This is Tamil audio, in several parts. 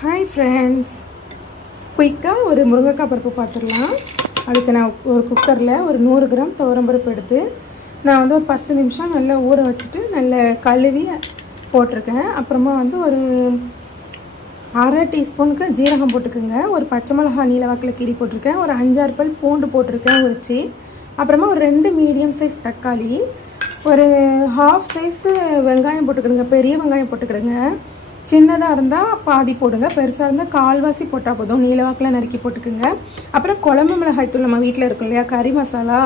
ஹாய் ஃப்ரெண்ட்ஸ் குயிக்காக ஒரு முருங்கைக்காய் பருப்பு பார்த்துடலாம். அதுக்கு நான் ஒரு குக்கரில் ஒரு நூறு கிராம் துவரம்பருப்பு எடுத்து நான் வந்து ஒரு பத்து நிமிஷம் நல்லா ஊற வச்சுட்டு நல்லா கழுவி போட்டிருக்கேன். அப்புறமா வந்து ஒரு அரை டீஸ்பூனுக்கு ஜீரகம் போட்டுக்கோங்க. ஒரு பச்சை மிளகாய் நீல வாக்கில் கீறி போட்டிருக்கேன். ஒரு அஞ்சாறு பல் பூண்டு போட்டிருக்கேன் உரிச்சு. அப்புறமா ஒரு ரெண்டு மீடியம் சைஸ் தக்காளி. ஒரு ஹாஃப் சைஸு வெங்காயம் போட்டுக்கிடுங்க. பெரிய வெங்காயம் போட்டுக்கிடுங்க. சின்னதாக இருந்தால் பாதி போடுங்க பெருசாக இருந்தால் கால்வாசி போட்டால் போதும். நீலவாக்கில் நறுக்கி போட்டுக்குங்க. அப்புறம் குழம்பு மிளகாய் தூள் நம்ம வீட்டில் இருக்கும் இல்லையா கறி மசாலா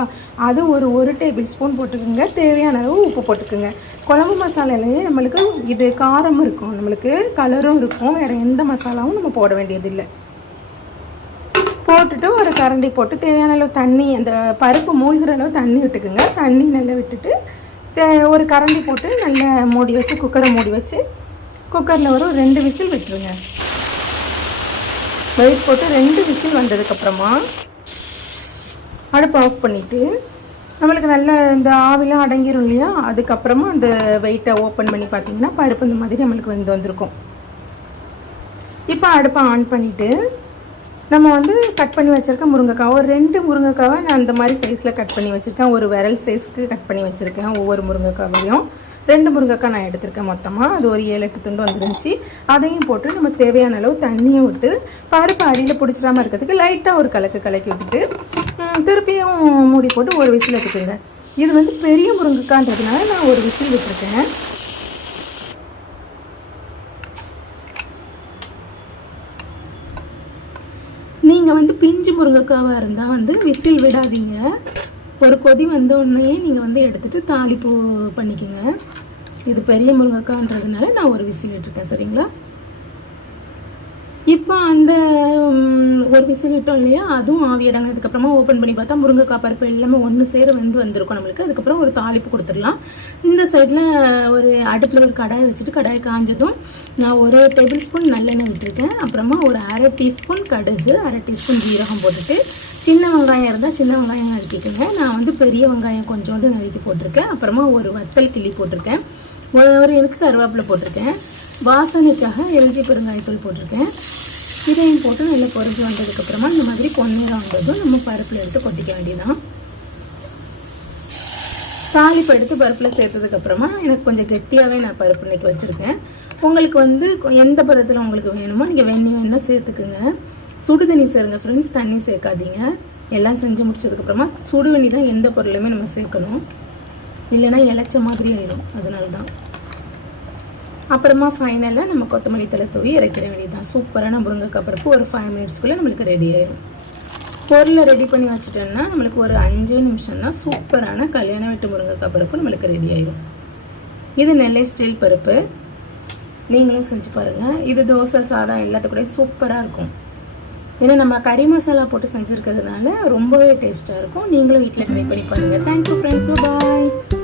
அது ஒரு ஒரு டேபிள் ஸ்பூன் போட்டுக்குங்க. தேவையான அளவு உப்பு போட்டுக்குங்க. குழம்பு மசாலாலேயே நம்மளுக்கு இது காரம் இருக்கும் நம்மளுக்கு கலரும் இருக்கும். வேறு எந்த மசாலாவும் நம்ம போட வேண்டியதில்லை. போட்டுட்டு ஒரு கரண்டி போட்டு தேவையான அளவு தண்ணி அந்த பருப்பு மூழ்கிற அளவு தண்ணி விட்டுக்குங்க. தண்ணி நல்லா விட்டுட்டு தே ஒரு கரண்டி போட்டு நல்லா மூடி வச்சு குக்கரை மூடி வச்சு குக்கரில் ஒரு ரெண்டு விசில் விட்டுருங்க. வெயிட் போட்டு ரெண்டு விசில் வந்ததுக்கப்புறமா அடுப்பை ஆஃப் பண்ணிவிட்டு நம்மளுக்கு நல்ல இந்த ஆவிலாம் அடங்கிரும் இல்லையா? அதுக்கப்புறமா அந்த வெயிட்டை ஓப்பன் பண்ணி பார்த்தீங்கன்னா பருப்பு இந்த மாதிரி நம்மளுக்கு வந்து வந்திருக்கும். இப்போ அடுப்பை ஆன் பண்ணிவிட்டு நம்ம வந்து கட் பண்ணி வச்சுருக்க முருங்கைக்காய். ஒரு ரெண்டு முருங்கைக்காவை நான் அந்த மாதிரி சைஸில் கட் பண்ணி வச்சுருக்கேன். ஒரு விரல் சைஸ்க்கு கட் பண்ணி வச்சுருக்கேன். ஒவ்வொரு முருங்கைக்காவையும். ரெண்டு முருங்கைக்காய் நான் எடுத்திருக்கேன் மொத்தமாக அது ஒரு ஏழு எட்டு துண்டு வந்துருந்துச்சு. அதையும் போட்டு நம்ம தேவையான அளவு தண்ணியை விட்டு பருப்பு அடியில் பிடிச்சிடாம இருக்கிறதுக்கு லைட்டாக ஒரு கலக்கு கலக்கி விட்டுட்டு திருப்பியும் மூடி போட்டு ஒரு விசில் வச்சுக்கோங்க. இது வந்து பெரிய முருங்கைக்கான்றதுனால நான் ஒரு விசில் விட்டுருக்கேன். நீங்கள் வந்து பிஞ்சு முருங்கைக்காவாக இருந்தால் வந்து விசில் விடாதீங்க. ஒரு கொதி வந்த உடனே நீங்கள் வந்து எடுத்துகிட்டு தாளிப்பு பண்ணிக்கோங்க. இது பெரிய முருங்கைக்கான்றதுனால நான் ஒரு விசில் விட்டுருக்கேன் சரிங்களா? இப்போ அந்த ஒரு விசில் விட்டோம் இல்லையா? அதுவும் ஆவி அடங்கினதுக்கப்புறமா ஓப்பன் பண்ணி பார்த்தா முருங்கைக்காய் பருப்பு எல்லாமே ஒன்று சேர வந்து வந்திருக்கும் நம்மளுக்கு. அதுக்கப்புறம் ஒரு தாளிப்பு கொடுத்துடலாம். இந்த சைடில் ஒரு அடுப்பில் ஒரு கடாயை வச்சுட்டு கடாயை காஞ்சதும் நான் ஒரு டேபிள் ஸ்பூன் நல்லெண்ணெய் விட்டுருக்கேன். அப்புறமா ஒரு அரை டீஸ்பூன் கடுகு அரை டீஸ்பூன் ஜீரகம் போட்டுட்டு சின்ன வெங்காயம் இருந்தால் சின்ன வெங்காயம் நறுக்கிக்கோங்க. நான் வந்து பெரிய வெங்காயம் கொஞ்சோண்டு நறுக்கி போட்டிருக்கேன். அப்புறமா ஒரு வத்தல் கிள்ளி போட்டிருக்கேன். ஒரு ஒரு எனக்கு கருவேப்பிலை போட்டிருக்கேன். வாசனைக்காக எல்ஜி பெருங்காயத்தூள் போட்டிருக்கேன். இதையும் போட்டு நல்லா பொறிஞ்சு வந்ததுக்கப்புறமா இந்த மாதிரி பொன்னிறம் வந்ததும் நம்ம பருப்பில் எடுத்து கொட்டிக்க வேண்டியதான் தாளிப்பு எடுத்து பருப்பில் சேர்த்ததுக்கப்புறமா எனக்கு கொஞ்சம் கெட்டியாகவே நான் பருப்பு இன்றைக்கி வச்சுருக்கேன். உங்களுக்கு வந்து எந்த பதத்தில் உங்களுக்கு வேணுமோ நீங்கள் வெந்நி வேணால் சேர்த்துக்குங்க. சுடு தண்ணி சேருங்க ஃப்ரெண்ட்ஸ் தண்ணி சேர்க்காதீங்க. எல்லாம் செஞ்சு முடிச்சதுக்கப்புறமா சுடு தண்ணி தான் எந்த பொருளுமே நம்ம சேர்க்கணும். இல்லைன்னா இலைச்ச மாதிரி ஆயிடும். அதனால தான் அப்புறமா ஃபைனலாக நம்ம கொத்தமல்லி தலை தூவி இறக்கிற வேண்டியதுதான். சூப்பரான முருங்கைக்காய் பருப்பு ஒரு ஃபைவ் மினிட்ஸ்க்குள்ளே நம்மளுக்கு ரெடி ஆயிடும் பொருளை ரெடி பண்ணி வச்சுட்டோம்னா நம்மளுக்கு ஒரு அஞ்சே நிமிஷம் தான் சூப்பரான கல்யாண வீட்டு முருங்கைக்காய் பருப்பு நம்மளுக்கு ரெடி ஆயிடும் இது நெல்லை ஸ்டீல் பருப்பு. நீங்களும் செஞ்சு பாருங்கள் இது தோசை சாதம் எல்லாத்துக்கூடயும் சூப்பராக இருக்கும். ஏன்னா நம்ம கறி மசாலா போட்டு செஞ்சுருக்கிறதுனால ரொம்பவே டேஸ்ட்டாக இருக்கும். நீங்களும் வீட்டில் ட்ரை பண்ணி பாருங்கள் தேங்க்யூ ஃப்ரெண்ட்ஸ் பாய்